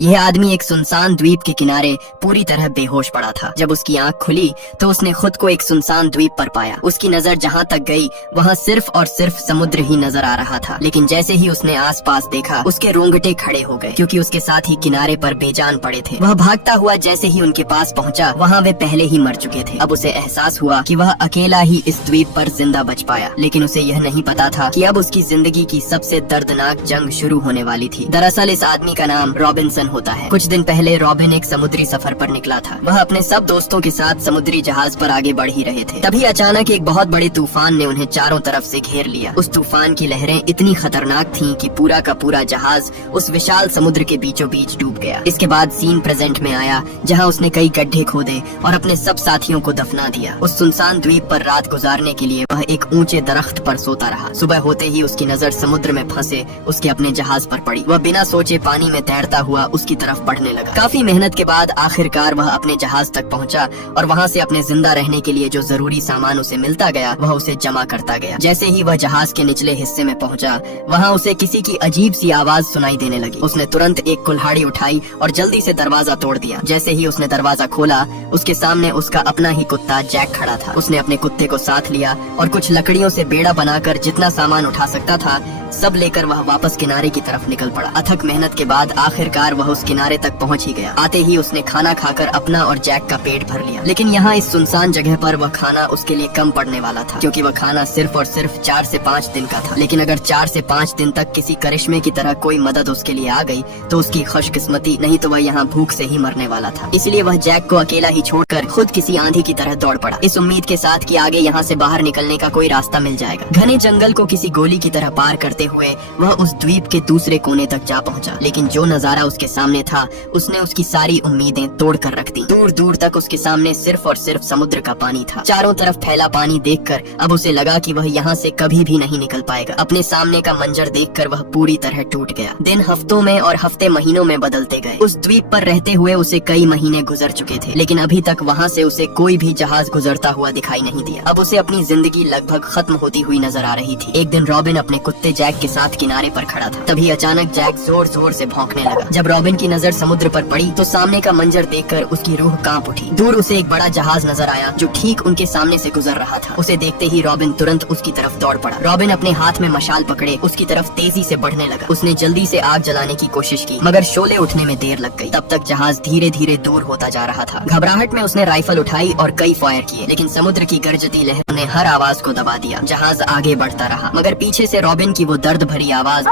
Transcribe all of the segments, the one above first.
यह आदमी एक सुनसान द्वीप के किनारे पूरी तरह बेहोश पड़ा था। जब उसकी आंख खुली तो उसने खुद को एक सुनसान द्वीप पर पाया। उसकी नजर जहां तक गई वहां सिर्फ और सिर्फ समुद्र ही नजर आ रहा था। लेकिन जैसे ही उसने आसपास देखा उसके रोंगटे खड़े हो गए, क्योंकि उसके साथ ही किनारे पर बेजान पड़े थे। वह भागता हुआ जैसे ही उनके पास पहुंचा वहां वे पहले ही मर चुके थे। अब उसे एहसास हुआ कि वह अकेला ही इस द्वीप पर जिंदा बच पाया, लेकिन उसे यह नहीं पता था कि अब उसकी जिंदगी की सबसे दर्दनाक जंग शुरू होने वाली थी। दरअसल इस आदमी का नाम रॉबिन्सन होता है। कुछ दिन पहले रॉबिन एक समुद्री सफर पर निकला था। वह अपने सब दोस्तों के साथ समुद्री जहाज पर आगे बढ़ ही रहे थे। तभी अचानक एक बहुत बड़े तूफान ने उन्हें चारों तरफ से घेर लिया। उस तूफान की लहरें इतनी खतरनाक थीं कि पूरा का पूरा जहाज उस विशाल समुद्र के बीचों बीच डूब गया। इसके बाद सीन प्रेजेंट में आया, जहां उसने कई गड्ढे खोदे और अपने सब साथियों को दफना दिया। उस सुनसान द्वीप पर रात गुजारने के लिए वह एक ऊंचे दरख्त पर सोता रहा। सुबह होते ही उसकी नजर समुद्र में फंसे उसके अपने जहाज पर पड़ी। वह बिना सोचे पानी में तैरता हुआ उसकी तरफ बढ़ने लगा। काफी मेहनत के बाद आखिरकार वह अपने जहाज तक पहुंचा और वहां से अपने जिंदा रहने के लिए जो जरूरी सामान उसे मिलता गया वह उसे जमा करता गया। जैसे ही वह जहाज के निचले हिस्से में पहुंचा वहां उसे किसी की अजीब सी आवाज सुनाई देने लगी। उसने तुरंत एक कुल्हाड़ी उठाई और जल्दी से दरवाजा तोड़ दिया। जैसे ही उसने दरवाजा खोला उसके सामने उसका अपना ही कुत्ता जैक खड़ा था। उसने अपने कुत्ते को साथ लिया और कुछ लकड़ियों से बेड़ा बनाकर जितना सामान उठा सकता था सब लेकर वह वापस किनारे की तरफ निकल पड़ा। अथक मेहनत के बाद आखिरकार वह उस किनारे तक पहुंच ही गया। आते ही उसने खाना खाकर अपना और जैक का पेट भर लिया। लेकिन यहाँ इस सुनसान जगह पर वह खाना उसके लिए कम पड़ने वाला था, क्योंकि वह खाना सिर्फ और सिर्फ 4 से 5 दिन का था। लेकिन अगर 4 से 5 दिन तक किसी करिश्मे की तरह कोई मदद उसके लिए आ गई तो उसकी खुशकिस्मती, नहीं तो वह यहाँ भूख से ही मरने वाला था। इसलिए वह जैक को अकेला ही छोड़कर खुद किसी आंधी की तरह दौड़ पड़ा, इस उम्मीद के साथ कि आगे यहाँ से बाहर निकलने का कोई रास्ता मिल जाएगा। घने जंगल को किसी गोली की तरह पार करते हुए वह उस द्वीप के दूसरे कोने तक जा पहुंचा। लेकिन जो नजारा उसके सामने था उसने उसकी सारी उम्मीदें तोड़ कर रख दी। दूर दूर तक उसके सामने सिर्फ और सिर्फ समुद्र का पानी था। चारों तरफ फैला पानी देखकर अब उसे लगा कि वह यहाँ से कभी भी नहीं निकल पाएगा। अपने सामने का मंजर देखकर वह पूरी तरह टूट गया। दिन हफ्तों में और हफ्ते महीनों में बदलते गए। उस द्वीप पर रहते हुए उसे कई महीने गुजर चुके थे, लेकिन अभी तक वहाँ से उसे कोई भी जहाज गुजरता हुआ दिखाई नहीं दिया। अब उसे अपनी जिंदगी लगभग खत्म होती हुई नजर आ रही थी। एक दिन रॉबिन अपने कुत्ते जैक के साथ किनारे पर खड़ा था। तभी अचानक जैक जोर जोर से भौंकने लगा। जब रॉबिन की नजर समुद्र पर पड़ी तो सामने का मंजर देखकर उसकी रूह कांप उठी। दूर उसे एक बड़ा जहाज नजर आया जो ठीक उनके सामने से गुजर रहा था। उसे देखते ही रॉबिन तुरंत उसकी तरफ दौड़ पड़ा। रॉबिन अपने हाथ में मशाल पकड़े उसकी तरफ तेजी से बढ़ने लगा। उसने जल्दी से आग जलाने की कोशिश की, मगर शोले उठने में देर लग गई। तब तक जहाज धीरे धीरे दूर होता जा रहा था। घबराहट में उसने राइफल उठाई और कई फायर किए, लेकिन समुद्र की गरजती लहरों ने हर आवाज को दबा दिया। जहाज आगे बढ़ता रहा, मगर पीछे से रॉबिन की वो दर्द भरी आवाज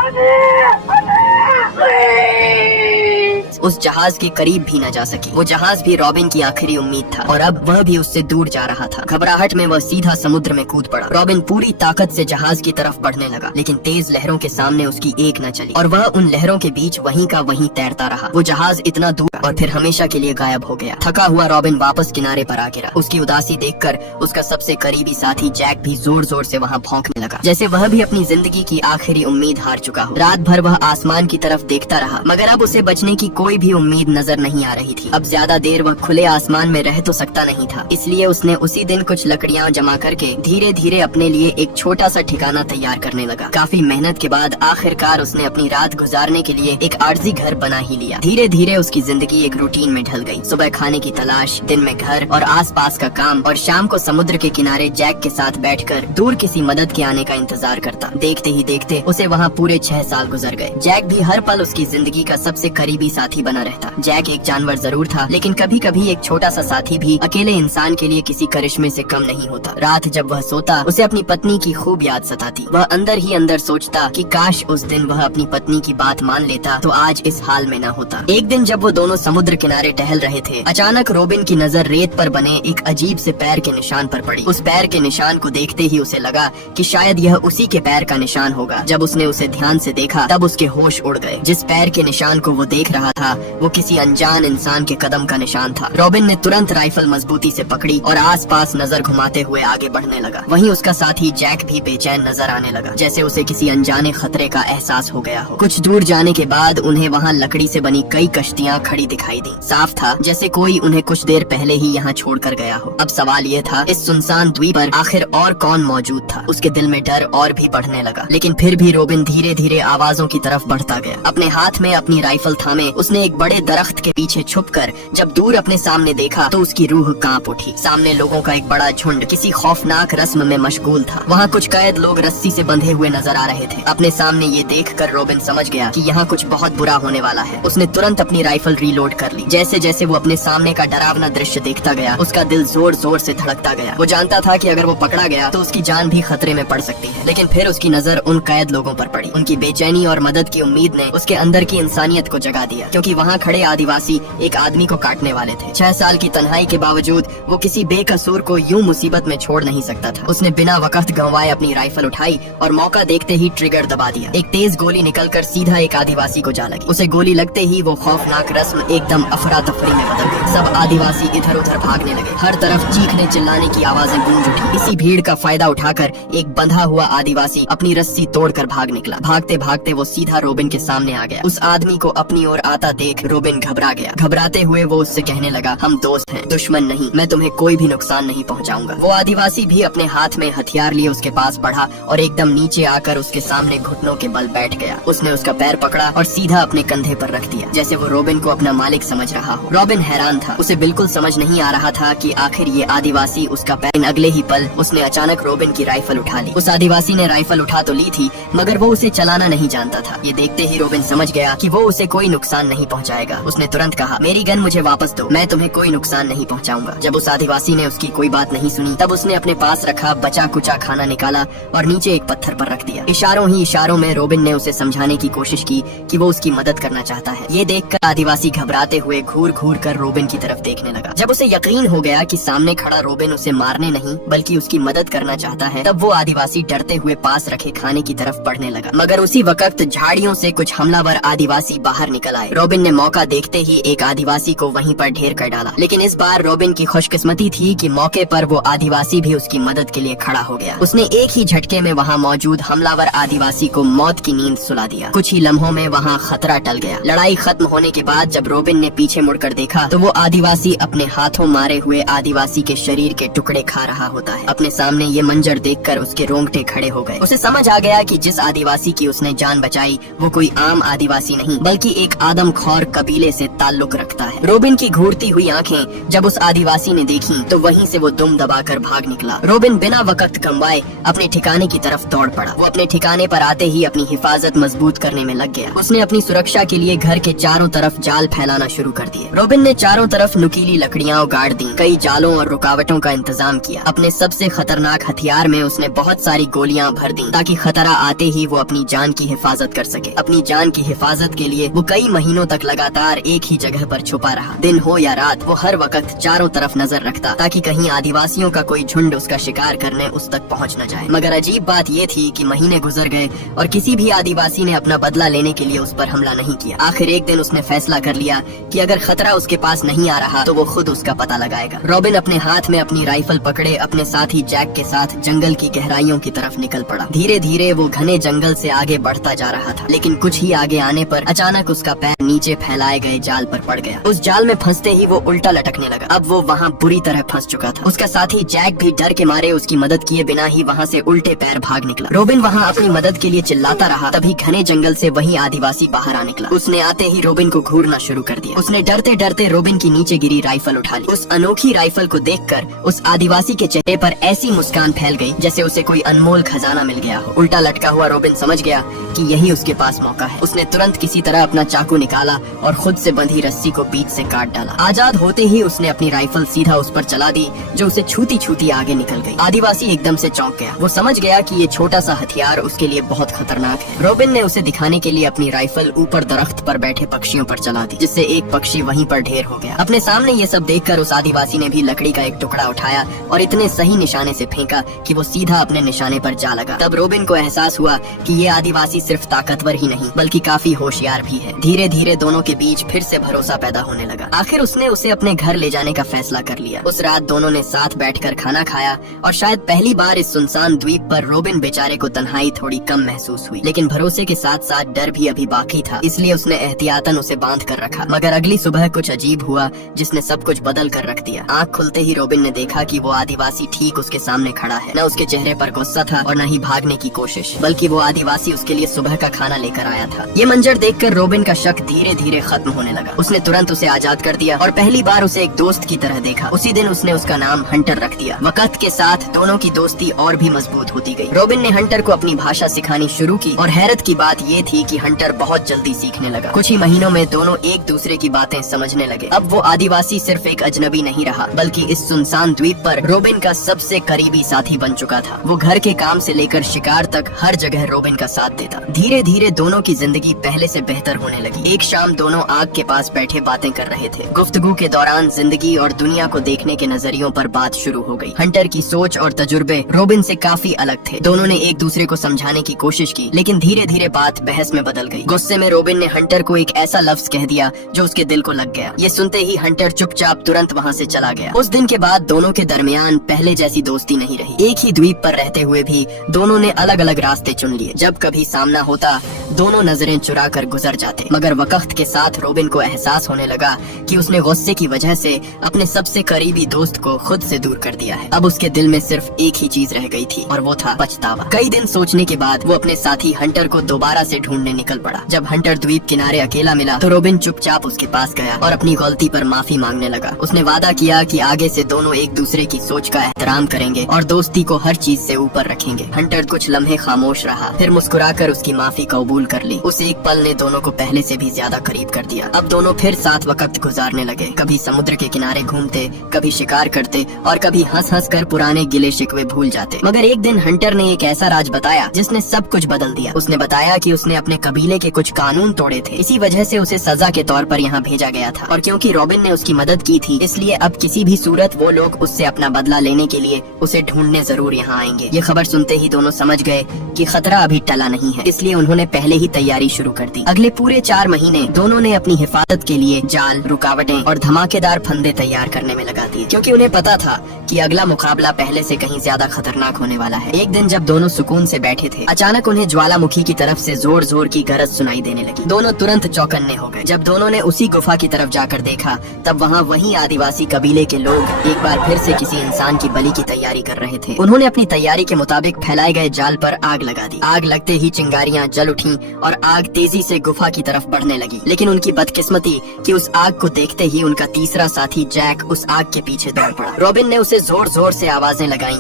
उस जहाज के करीब भी न जा सकी। वो जहाज भी रॉबिन की आखिरी उम्मीद था और अब वह भी उससे दूर जा रहा था। घबराहट में वह सीधा समुद्र में कूद पड़ा। रॉबिन पूरी ताकत से जहाज की तरफ बढ़ने लगा, लेकिन तेज लहरों के सामने उसकी एक न चली और वह उन लहरों के बीच वहीं का वहीं तैरता रहा। वो जहाज इतना दूर और फिर हमेशा के लिए गायब हो गया। थका हुआ रॉबिन वापस किनारे पर आ गिरा। उसकी उदासी देखकर उसका सबसे करीबी साथी जैक भी जोर जोर से वहाँ भौंकने लगा, जैसे वह भी अपनी जिंदगी की आखिरी उम्मीद हार चुका हो। रात भर वह आसमान की तरफ देखता रहा, मगर अब उसे बचने की कोई भी उम्मीद नजर नहीं आ रही थी। अब ज्यादा देर वह खुले आसमान में रह तो सकता नहीं था, इसलिए उसने उसी दिन कुछ लकड़ियां जमा करके धीरे धीरे अपने लिए एक छोटा सा ठिकाना तैयार करने लगा। काफी मेहनत के बाद आखिरकार उसने अपनी रात गुजारने के लिए एक आर्जी घर बना ही लिया। धीरे धीरे उसकी जिंदगी एक रूटीन में ढल गई। सुबह खाने की तलाश, दिन में घर और आसपास का काम, और शाम को समुद्र के किनारे जैक के साथ बैठकर दूर किसी मदद के आने का इंतजार करता। देखते ही देखते उसे वहाँ पूरे 6 साल गुजर गए। जैक भी हर पल उसकी जिंदगी का सबसे करीबी साथी बना रहता। जैक एक जानवर जरूर था, लेकिन कभी कभी एक छोटा सा साथी भी अकेले इंसान के लिए किसी करिश्मे से कम नहीं होता। रात जब वह सोता उसे अपनी पत्नी की खूब याद सताती। वह अंदर ही अंदर सोचता कि काश उस दिन वह अपनी पत्नी की बात मान लेता तो आज इस हाल में न होता। एक दिन जब वो दोनों समुद्र किनारे टहल रहे थे, अचानक रॉबिन की नजर रेत पर बने एक अजीब से पैर के निशान पर पड़ी। उस पैर के निशान को देखते ही उसे लगा कि शायद यह उसी के पैर का निशान होगा। जब उसने उसे ध्यान से देखा तब उसके होश उड़ गए। जिस पैर के निशान को वो देख रहा था वो किसी अनजान इंसान के कदम का निशान था। रॉबिन ने तुरंत राइफल मजबूती से पकड़ी और आसपास नजर घुमाते हुए आगे बढ़ने लगा। वहीं उसका साथी जैक भी बेचैन नजर आने लगा, जैसे उसे किसी अनजाने खतरे का एहसास हो गया हो। कुछ दूर जाने के बाद उन्हें वहाँ लकड़ी से बनी कई कश्तियाँ खड़ी दिखाई दी। साफ था जैसे कोई उन्हें कुछ देर पहले ही यहाँ छोड़कर गया हो। अब सवाल ये था, इस सुनसान द्वीप पर आखिर और कौन मौजूद था? उसके दिल में डर और भी बढ़ने लगा, लेकिन फिर भी रॉबिन धीरे धीरे आवाजों की तरफ बढ़ता गया। अपने हाथ में अपनी राइफल थामे उसने उसने एक बड़े दरख्त के पीछे छुपकर जब दूर अपने सामने देखा तो उसकी रूह कांप उठी। सामने लोगों का एक बड़ा झुंड किसी खौफनाक रस्म में मशगूल था। वहाँ कुछ कैद लोग रस्सी से बंधे हुए नजर आ रहे थे। अपने सामने ये देखकर रॉबिन समझ गया कि यहाँ कुछ बहुत बुरा होने वाला है। उसने तुरंत अपनी राइफल रीलोड कर ली। जैसे जैसे वो अपने सामने का डरावना दृश्य देखता गया, उसका दिल जोर जोर से धड़कता गया। वो जानता था कि अगर वो पकड़ा गया तो उसकी जान भी खतरे में पड़ सकती है। लेकिन फिर उसकी नजर उन कैद लोगों पर पड़ी। उनकी बेचैनी और मदद की उम्मीद ने उसके अंदर की इंसानियत को जगा दिया, क्योंकि वहाँ खड़े आदिवासी एक आदमी को काटने वाले थे। 6 साल की तन्हाई के बावजूद वो किसी बेकसूर को यूं मुसीबत में छोड़ नहीं सकता था। उसने बिना वक्त गंवाए अपनी राइफल उठाई और मौका देखते ही ट्रिगर दबा दिया। एक तेज गोली निकलकर सीधा एक आदिवासी को जा लगी। उसे गोली लगते ही वो खौफनाक रस्म एकदम अफरा तफरी में बदल गई। सब आदिवासी इधर उधर भागने लगे। हर तरफ चीखने चिल्लाने की आवाजें गूंज उठी। इसी भीड़ का फायदा उठाकर एक बंधा हुआ आदिवासी अपनी रस्सी तोड़कर भाग निकला। भागते भागते वो सीधा रोबिन के सामने आ गया। उस आदमी को अपनी ओर आता देख रोबिन घबरा गया। घबराते हुए वो उससे कहने लगा, हम दोस्त हैं, दुश्मन नहीं, मैं तुम्हें कोई भी नुकसान नहीं पहुंचाऊंगा। वो आदिवासी भी अपने हाथ में हथियार लिए उसके पास बढ़ा और एकदम नीचे आकर उसके सामने घुटनों के बल बैठ गया। उसने उसका पैर पकड़ा और सीधा अपने कंधे पर रख दिया, जैसे वो रोबिन को अपना मालिक समझ रहा हो। रोबिन हैरान था। उसे बिल्कुल समझ नहीं आ रहा था कि आखिर ये आदिवासी उसका पैर। अगले ही पल उसने अचानक रोबिन की राइफल उठा ली। उस आदिवासी ने राइफल उठा तो ली थी, मगर वो उसे चलाना नहीं जानता था। ये देखते ही रोबिन समझ गया कि वो उसे कोई नुकसान नहीं पहुंचाएगा। उसने तुरंत कहा, मेरी गन मुझे वापस दो, मैं तुम्हें कोई नुकसान नहीं पहुंचाऊंगा। जब उस आदिवासी ने उसकी कोई बात नहीं सुनी, तब उसने अपने पास रखा बचा कुचा खाना निकाला और नीचे एक पत्थर पर रख दिया। इशारों ही इशारों में रोबिन ने उसे समझाने की कोशिश की कि वो उसकी मदद करना चाहता है। ये देखकर आदिवासी घबराते हुए घूर घूर कर रोबिन की तरफ देखने लगा। जब उसे यकीन हो गया कि सामने खड़ा रोबिन उसे मारने नहीं बल्कि उसकी मदद करना चाहता है, तब वो आदिवासी डरते हुए पास रखे खाने की तरफ बढ़ने लगा। मगर उसी वक्त झाड़ियों से कुछ हमलावर आदिवासी बाहर निकल आए। रोबिन ने मौका देखते ही एक आदिवासी को वहीं पर ढेर कर डाला। लेकिन इस बार रोबिन की खुशकिस्मती थी कि मौके पर वो आदिवासी भी उसकी मदद के लिए खड़ा हो गया। उसने एक ही झटके में वहाँ मौजूद हमलावर आदिवासी को मौत की नींद सुला दिया। कुछ ही लम्हों में वहाँ खतरा टल गया। लड़ाई खत्म होने के बाद जब रोबिन ने पीछे मुड़कर देखा तो वो आदिवासी अपने हाथों मारे हुए आदिवासी के शरीर के टुकड़े खा रहा होता है। अपने सामने ये मंजर देखकर उसके रोंगटे खड़े हो गए। उसे समझ आ गया कि जिस आदिवासी की उसने जान बचाई वो कोई आम आदिवासी नहीं बल्कि एक आदमखोर कबीले से ताल्लुक रखता है। रोबिन की घूरती हुई आंखें जब उस आदिवासी ने देखी तो वहीं से वो दुम दबाकर भाग निकला। रोबिन बिना वक्त गंवाए अपने ठिकाने की तरफ दौड़ पड़ा। वो अपने ठिकाने पर आते ही अपनी हिफाजत मजबूत करने में लग गया। उसने अपनी सुरक्षा के लिए घर के चारों तरफ जाल फैलाना शुरू कर दिए। रोबिन ने चारों तरफ नुकीली लकड़ियां गाड़ दी, कई जालों और रुकावटों का इंतजाम किया। अपने सबसे खतरनाक हथियार में उसने बहुत सारी गोलियां भर दी ताकि खतरा आते ही वो अपनी जान की हिफाजत कर सके। अपनी जान की हिफाजत के लिए वो कई महीनों तक लगातार एक ही जगह पर छुपा रहा। दिन हो या रात वो हर वक्त चारों तरफ नजर रखता ताकि कहीं आदिवासियों का कोई झुंड उसका शिकार करने उस तक पहुंच न जाए। मगर अजीब बात ये थी कि महीने गुजर गए और किसी भी आदिवासी ने अपना बदला लेने के लिए उस पर हमला नहीं किया। आखिर एक दिन उसने फैसला कर लिया कि अगर खतरा उसके पास नहीं आ रहा तो वो खुद उसका पता लगाएगा। रोबिन अपने हाथ में अपनी राइफल पकड़े अपने साथी जैक के साथ जंगल की गहराइयों की तरफ निकल पड़ा। धीरे धीरे वो घने जंगल से आगे बढ़ता जा रहा था, लेकिन कुछ ही आगे आने पर अचानक उसका पैर नीचे फैलाए गए जाल पर पड़ गया। उस जाल में फंसते ही वो उल्टा लटकने लगा। अब वो वहाँ बुरी तरह फंस चुका था। उसका साथी जैक भी डर के मारे उसकी मदद किए बिना ही वहाँ से उल्टे पैर भाग निकला। रोबिन वहाँ अपनी मदद के लिए चिल्लाता रहा। तभी घने जंगल से वही आदिवासी बाहर आ निकला। उसने आते ही रोबिन को घूरना शुरू कर दिया। उसने डरते डरते रोबिन की नीचे गिरी राइफल उठा ली। उस अनोखी राइफल को देखकर उस आदिवासी के चेहरे पर ऐसी मुस्कान फैल गई जैसे उसे कोई अनमोल खजाना मिल गया हो। उल्टा लटका हुआ रोबिन समझ गया कि यही उसके पास मौका है। उसने तुरंत किसी तरह अपना चाकू निकाला और खुद से बंधी रस्सी को बीच से काट डाला। आजाद होते ही उसने अपनी राइफल सीधा उस पर चला दी जो उसे छूती छूती आगे निकल गई। आदिवासी एकदम से चौंक गया। वो समझ गया कि ये छोटा सा हथियार उसके लिए बहुत खतरनाक है। रोबिन ने उसे दिखाने के लिए अपनी राइफल ऊपर दरख्त पर बैठे पक्षियों पर चला दी, जिससे एक पक्षी वहीं पर ढेर हो गया। अपने सामने ये सब देखकर उस आदिवासी ने भी लकड़ी का एक टुकड़ा उठाया और इतने सही निशाने से फेंका कि वो सीधा अपने निशाने पर जा लगा। तब रोबिन को एहसास हुआ कि ये आदिवासी सिर्फ ताकतवर ही नहीं बल्कि काफी होशियार भी है। धीरे धीरे दोनों के बीच फिर से भरोसा पैदा होने लगा। आखिर उसने उसे अपने घर ले जाने का फैसला कर लिया। उस रात दोनों ने साथ बैठकर खाना खाया और शायद पहली बार इस इस सुनसान द्वीप पर रोबिन बेचारे को तन्हाई थोड़ी कम महसूस हुई, लेकिन भरोसे के साथ साथ डर भी अभी बाकी था, इसलिए उसने एहतियातन उसे बांध कर रखा। मगर अगली सुबह कुछ अजीब हुआ जिसने सब कुछ बदल कर रख दिया। आँख खुलते ही रोबिन ने देखा कि वो आदिवासी ठीक उसके सामने खड़ा है। न उसके चेहरे पर गुस्सा था और न ही भागने की कोशिश, बल्कि वो आदिवासी उसके लिए सुबह का खाना लेकर आया था। ये मंजर देखकर रोबिन का शक धीरे धीरे खत्म होने लगा। उसने तुरंत उसे आजाद कर दिया और पहली बार उसे एक दोस्त की तरह देखा। उसी दिन उसने उसका नाम हंटर रख दिया। वक्त के साथ दोनों की दोस्ती और भी मजबूत होती गई। रोबिन ने हंटर को अपनी भाषा सिखानी शुरू की और हैरत की बात ये थी कि हंटर बहुत जल्दी सीखने लगा। कुछ ही महीनों में दोनों एक दूसरे की बातें समझने लगे। अब वो आदिवासी सिर्फ एक अजनबी नहीं रहा, बल्कि इस सुनसान द्वीप पर रोबिन का सबसे करीबी साथी बन चुका था। वो घर के काम से लेकर शिकार तक हर जगह रोबिन का साथ देता। धीरे धीरे दोनों की जिंदगी पहले से बेहतर होने लगी। एक शाम दोनों आग के पास बैठे बातें कर रहे थे। गुफ्तगू के दौरान जिंदगी और दुनिया को देखने के नजरियों पर बात शुरू हो गई। हंटर की सोच और तजुर्बे रोबिन से काफी अलग थे। दोनों ने एक दूसरे को समझाने की कोशिश की, लेकिन धीरे धीरे बात बहस में बदल गई। गुस्से में रोबिन ने हंटर को एक ऐसा लफ्ज कह दिया जो उसके दिल को लग गया। ये सुनते ही हंटर चुपचाप तुरंत वहाँ से चला गया। उस दिन के बाद दोनों के दरमियान पहले जैसी दोस्ती नहीं रही। एक ही द्वीप पर रहते हुए भी दोनों ने अलग अलग रास्ते चुन लिए। जब कभी सामना होता दोनों नजरें चुरा कर गुजर जाते। मगर वक्त के साथ रोबिन को एहसास होने लगा कि उसने गुस्से की वजह से अपने सबसे करीबी दोस्त को खुद से दूर कर दिया है। अब उसके दिल में सिर्फ एक ही चीज रह गई थी और वो था पछतावा। कई दिन सोचने के बाद वो अपने साथी हंटर को दोबारा से ढूंढने निकल पड़ा। जब हंटर द्वीप किनारे अकेला मिला तो रोबिन चुपचाप उसके पास गया और अपनी गलती पर माफी मांगने लगा। उसने वादा किया कि आगे से दोनों एक दूसरे की सोच का एहतराम करेंगे और दोस्ती को हर चीज से ऊपर रखेंगे। हंटर कुछ लम्हे खामोश रहा, फिर मुस्कुराकर उसकी माफी कबूल कर ली। उस एक पल ने दोनों को पहले से भी ज्यादा करीब कर दिया। अब दोनों फिर साथ वक्त गुजारने लगे। कभी समुद्र के किनारे घूमते, कभी शिकार करते और कभी हंस हंस कर पुराने गिले शिकवे भूल जाते। मगर एक दिन हंटर ने एक ऐसा राज बताया जिसने सब कुछ बदल दिया। उसने बताया कि उसने अपने कबीले के कुछ कानून तोड़े थे, इसी वजह से उसे सजा के तौर पर यहाँ भेजा गया था। और क्योंकि रोबिन ने उसकी मदद की थी, इसलिए अब किसी भी सूरत वो लोग उससे अपना बदला लेने के लिए उसे ढूंढने जरूर यहाँ आएंगे। ये खबर सुनते ही दोनों समझ गए कि खतरा अभी टला नहीं है, इसलिए उन्होंने पहले ही तैयारी शुरू कर दी। अगले पूरे 4 महीने दोनों ने अपनी हिफाजत के लिए जाल, रुकावटें और धमाकेदार फंदे तैयार करने में लगा दिए, क्योंकि उन्हें पता था कि अगला मुकाबला पहले से कहीं ज्यादा खतरनाक होने वाला है। एक दिन जब दोनों सुकून से बैठे थे, अचानक उन्हें ज्वालामुखी की तरफ से जोर जोर की गरज सुनाई देने लगी। दोनों तुरंत चौकन्ने हो गए। जब दोनों ने उसी गुफा की तरफ जाकर देखा, तब वहाँ वही आदिवासी कबीले के लोग एक बार फिर से किसी इंसान की बलि की तैयारी कर रहे थे। उन्होंने अपनी तैयारी के मुताबिक फैलाए गए जाल पर आग लगा दी। आग लगते ही चिंगारियां जल उठीं और आग तेजी से गुफा की तरफ बढ़ने लगी। लेकिन उनकी बदकिस्मती कि उस आग को देखते ही उनका तीसरा साथी जैक उस आग के पीछे दौड़ पड़ा। रोबिन ने उसे जोर जोर से आवाजें लगाईं,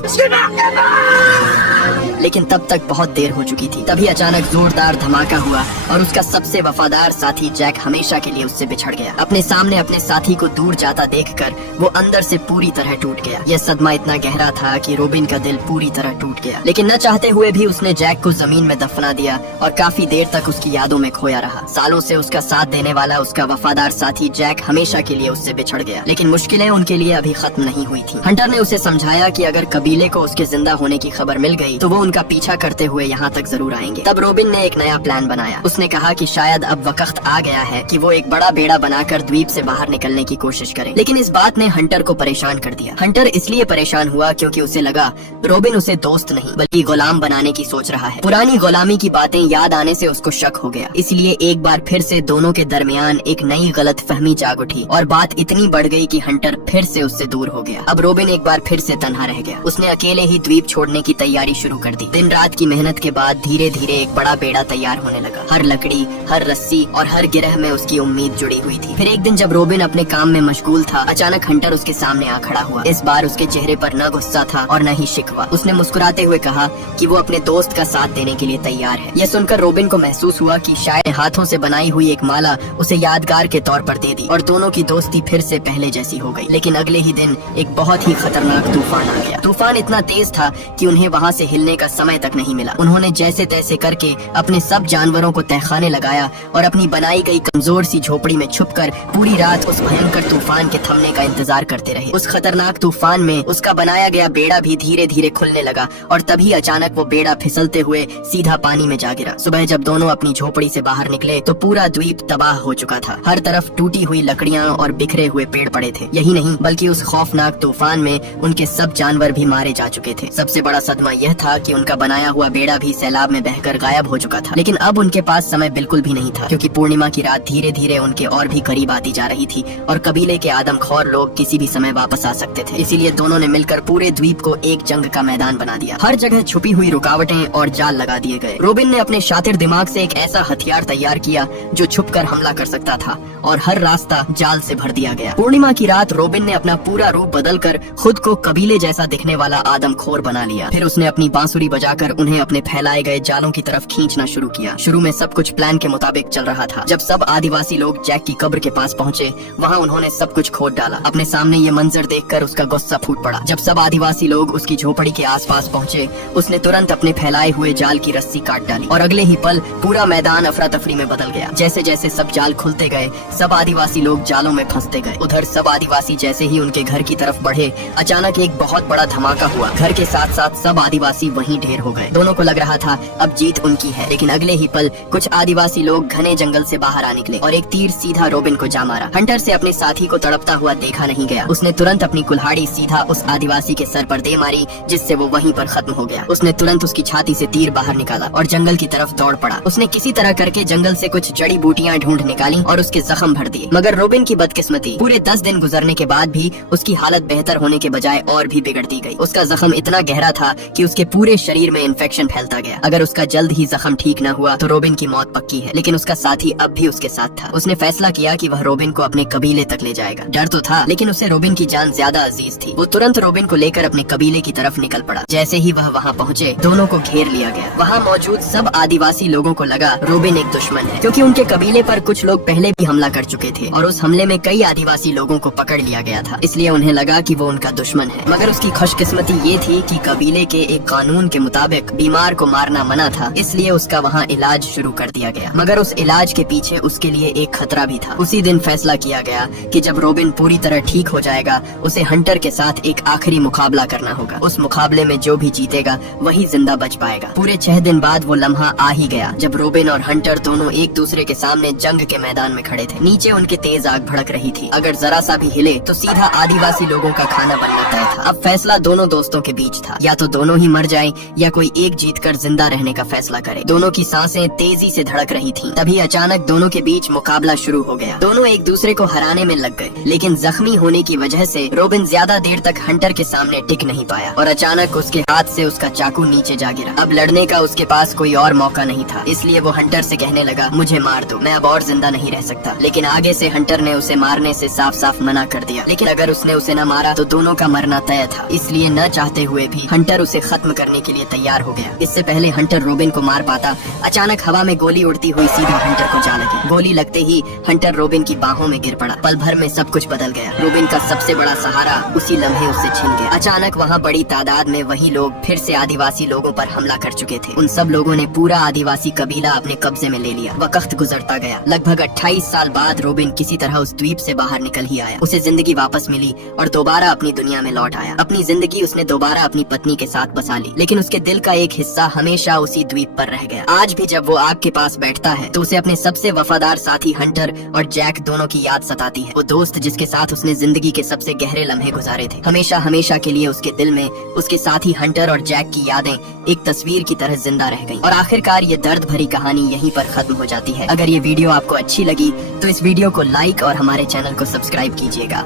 लेकिन तब तक बहुत देर हो चुकी थी। तभी अचानक जोरदार धमाका हुआ और उसका सबसे वफादार साथी जैक हमेशा के लिए उससे बिछड़ गया। अपने सामने अपने साथी को दूर जाता देखकर वो अंदर से पूरी तरह टूट गया। यह सदमा इतना गहरा था कि रोबिन का दिल पूरी तरह टूट गया, लेकिन न चाहते हुए भी उसने जैक को जमीन में दफना दिया और काफी देर तक उसकी यादों में खोया रहा। सालों से उसका साथ देने वाला उसका वफादार साथी जैक हमेशा के लिए उससे बिछड़ गया, लेकिन मुश्किलें उनके लिए अभी खत्म नहीं हुई थी। हंटर ने उसे समझाया कि अगर कबीले को उसके जिंदा होने की खबर मिल गई तो वो उनका पीछा करते हुए यहाँ तक जरूर आएंगे। तब रोबिन ने एक नया प्लान बनाया। उसने कहा कि शायद अब वक्त आ गया है कि वो एक बड़ा बेड़ा बनाकर द्वीप से बाहर निकलने की कोशिश करे। लेकिन इस बात ने हंटर को परेशान कर दिया। हंटर इसलिए परेशान हुआ क्योंकि उसे लगा रोबिन उसे दोस्त नहीं बल्कि गुलाम बनाने की सोच रहा है। पुरानी गुलामी की बातें याद आने से उसको शक हो गया। इसलिए एक बार फिर से दोनों के दरमियान एक नई गलत फहमी जाग उठी और बात इतनी बढ़ गई कि हंटर फिर से उससे दूर हो गया। अब रोबिन एक बार फिर से तन्हा रह गया। उसने अकेले ही द्वीप छोड़ने की तैयारी शुरू कर दी। दिन रात की मेहनत के बाद धीरे धीरे एक बड़ा बेड़ा तैयार होने लगा। हर लकड़ी, हर रस्सी और हर गिरह में उसकी उम्मीद जुड़ी हुई थी। फिर एक दिन जब रोबिन अपने काम में मशगूल था, अचानक हंटर उसके सामने आ खड़ा हुआ। इस बार उसके चेहरे पर न गुस्सा था और न ही शिकवा। उसने मुस्कुराते हुए कहा कि वो अपने दोस्त का साथ देने के लिए तैयार है। यह सुनकर रोबिन को महसूस हुआ कि शायद हाथों से बनाई हुई एक माला उसे यादगार के तौर पर दे दी और दोनों की दोस्ती फिर से पहले जैसी हो गई। लेकिन अगले ही दिन एक बहुत ही खतरनाक तूफान आ गया। तूफान इतना तेज था कि उन्हें वहाँ से हिलने का समय तक नहीं मिला। उन्होंने जैसे तैसे करके अपने सब जानवरों को तहखाने लगाया और अपनी बनाई गई कमजोर सी झोपड़ी में छुपकर पूरी रात उस भयंकर तूफान के थमने का इंतजार करते रहे। उस खतरनाक तूफान में उसका बनाया गया बेड़ा भी धीरे धीरे खुलने लगा और तभी अचानक वो बेड़ा फिसलते हुए सीधा पानी में जा गिरा। सुबह जब दोनों अपनी झोपड़ी से बाहर निकले तो पूरा द्वीप तबाह हो चुका था। हर तरफ टूटी हुई लकड़ियां और बिखरे हुए पेड़ पड़े थे। यही नहीं बल्कि उस खौफनाक तूफान में उनके सब जानवर भी मारे जा चुके थे। सबसे बड़ा सदमा यह था कि उनका बनाया हुआ बेड़ा भी सैलाब में बहकर गायब हो चुका था। लेकिन अब उनके पास समय बिल्कुल भी नहीं था, क्योंकि पूर्णिमा की रात धीरे धीरे उनके और भी करीब आती जा रही थी और कबीले के आदमखोर लोग किसी भी समय वापस आ सकते थे। इसीलिए दोनों ने मिलकर पूरे द्वीप को एक जंग का मैदान बना दिया। हर जगह छुपी हुई रुकावटें और जाल लगा दिए गए। रोबिन ने अपने शातिर दिमाग से एक ऐसा हथियार तैयार किया जो छुपकर हमला कर सकता था और हर रास्ता जाल से भर दिया गया। पूर्णिमा की रात रोबिन ने अपना पूरा रूप बदलकर खुद को कबीले जैसा दिखने वाला आदमखोर बना लिया। फिर उसने अपनी बांसुरी बजाकर उन्हें अपने फैलाए गए जालों की तरफ खींचना शुरू किया। शुरू में सब कुछ प्लान के मुताबिक चल रहा था। जब सब आदिवासी लोग जैक की कब्र के पास पहुँचे, वहाँ उन्होंने सब कुछ खोद डाला। अपने सामने ये मंजर देखकर उसका गुस्सा फूट पड़ा। जब सब आदिवासी लोग उसकी झोपड़ी के आसपास पहुँचे, उसने तुरंत अपने फैलाए हुए जाल की रस्सी काट डाली और अगले ही पल पूरा मैदान अफरा तफरी में बदल गया। जैसे जैसे सब जाल खुलते गए, सब आदिवासी लोग जालों में फंसते गए। उधर सब आदिवासी जैसे ही उनके घर की तरफ बढ़े, अचानक एक बहुत बड़ा धमाका हुआ। घर के साथ साथ सब आदिवासी वहीं ढेर हो गए। दोनों को लग रहा था अब जीत उनकी है, लेकिन अगले ही पल कुछ आदिवासी लोग घने जंगल से बाहर आ निकले और एक तीर सीधा रोबिन को जा मारा। हंटर से अपने साथी को तड़पता हुआ देखा नहीं गया। उसने तुरंत अपनी कुल्हाड़ी सीधा उस आदिवासी के सर पर दे मारी, जिससे वो वहीं पर खत्म हो गया। उसने तुरंत उसकी छाती से तीर बाहर निकाला और जंगल की तरफ दौड़ पड़ा। उसने किसी तरह करके जंगल से कुछ जड़ी बूटियां ढूंढ निकाली और उसके जख्म भर दिए। मगर रोबिन की बदकिस्मती, पूरे 10 दिन गुजरने के बाद भी उसकी हालत बेहतर होने के बजाय और भी बिगड़ती गई। उसका जख्म इतना गहरा था कि उसके पूरे शरीर में इन्फेक्शन फैलता गया। अगर उसका जल्द ही जख्म ठीक न हुआ तो रोबिन की मौत पक्की है। लेकिन उसका साथी अब भी उसके साथ था। उसने फैसला किया कि वह रोबिन को अपने कबीले तक ले जाएगा। डर तो था, लेकिन उसे रोबिन की जान ज्यादा अजीज थी। वो तुरंत रोबिन को लेकर अपने कबीले की तरफ निकल पड़ा। जैसे ही वह वहाँ पहुँचे, दोनों को घेर लिया गया। वहाँ मौजूद सब आदिवासी लोगों को लगा रोबिन एक दुश्मन है, क्योंकि उनके कबीले पर कुछ लोग पहले भी हमला कर चुके थे और उस हमले में कई आदिवासी लोगों को पकड़ लिया गया था। इसलिए उन्हें लगा कि वो उनका दुश्मन है। मगर उसकी खुशकिस्मती ये थी कि कबीले के एक कानून के मुताबिक बीमार को मारना मना था, इसलिए उसका वहाँ इलाज शुरू कर दिया गया। मगर उस इलाज के पीछे उसके लिए एक खतरा भी था। उसी दिन फैसला किया गया कि जब रोबिन पूरी तरह ठीक हो जाएगा, उसे हंटर के साथ एक आखिरी मुकाबला करना होगा। उस मुकाबले में जो भी जीतेगा वही जिंदा बच पाएगा। पूरे 6 दिन बाद वो लम्हा आ ही गया जब रोबिन और हंटर दोनों एक दूसरे के सामने जंग के मैदान में खड़े थे। नीचे उनके तेज आग भड़क रही थी। अगर जरा सा भी हिले तो सीधा आदिवासी लोगों का खाना बनना तय था। अब फैसला दोनों दोस्तों के बीच था, या तो दोनों ही मर जाएं या कोई एक जीतकर जिंदा रहने का फैसला करे। दोनों की सांसें तेजी से धड़क रही थीं। तभी अचानक दोनों के बीच मुकाबला शुरू हो गया। दोनों एक दूसरे को हराने में लग गए, लेकिन जख्मी होने की वजह से रोबिन ज्यादा देर तक हंटर के सामने टिक नहीं पाया और अचानक उसके हाथ से उसका चाकू नीचे जा गिरा। अब लड़ने का उसके पास कोई और मौका नहीं था, इसलिए वो हंटर से कहने लगा, मुझे मार दो, मैं अब और जिंदा नहीं रह सकता। लेकिन आगे से हंटर ने उसे मारने से साफ साफ मना कर दिया। लेकिन अगर उसने उसे न मारा तो दोनों का मरना तय था, इसलिए न चाहते हुए भी हंटर उसे खत्म करने के लिए तैयार हो गया। इससे पहले हंटर रोबिन को मार पाता, अचानक हवा में गोली उड़ती हुई सीधा हंटर को जा लगी। गोली लगते ही हंटर रोबिन की बाहों में गिर पड़ा। पल भर में सब कुछ बदल गया। रोबिन का सबसे बड़ा सहारा उसी लम्हे उससे छिन गया। अचानक वहाँ बड़ी तादाद में वही लोग फिर से आदिवासी लोगों पर हमला कर चुके थे। उन सब लोगों ने पूरा आदिवासी कबीला अपने कब्जे में ले लिया। वक्त गुजरता गया। लगभग 28 साल बाद रोबिन किसी तरह उस द्वीप से बाहर निकल ही आया। उसे जिंदगी वापस मिली और दोबारा अपनी दुनिया में लौट आया। अपनी जिंदगी उसने दोबारा अपनी पत्नी के साथ बसा ली, लेकिन उसके दिल का एक हिस्सा हमेशा उसी द्वीप पर रह गया। आज भी जब वो आग के पास बैठता है तो उसे अपने सबसे वफादार साथी हंटर और जैक दोनों की याद सताती है। वो दोस्त जिसके साथ उसने जिंदगी के सबसे गहरे लम्हे गुजारे थे, हमेशा हमेशा के लिए उसके दिल में उसके साथी हंटर और जैक की यादें एक तस्वीर की तरह जिंदा रह गईं। और आखिरकार ये दर्द भरी कहानी यहीं पर खत्म हो जाती है। अगर ये वीडियो आपको अच्छी लगी तो इस वीडियो को लाइक और हमारे चैनल को सब्सक्राइब कीजिएगा।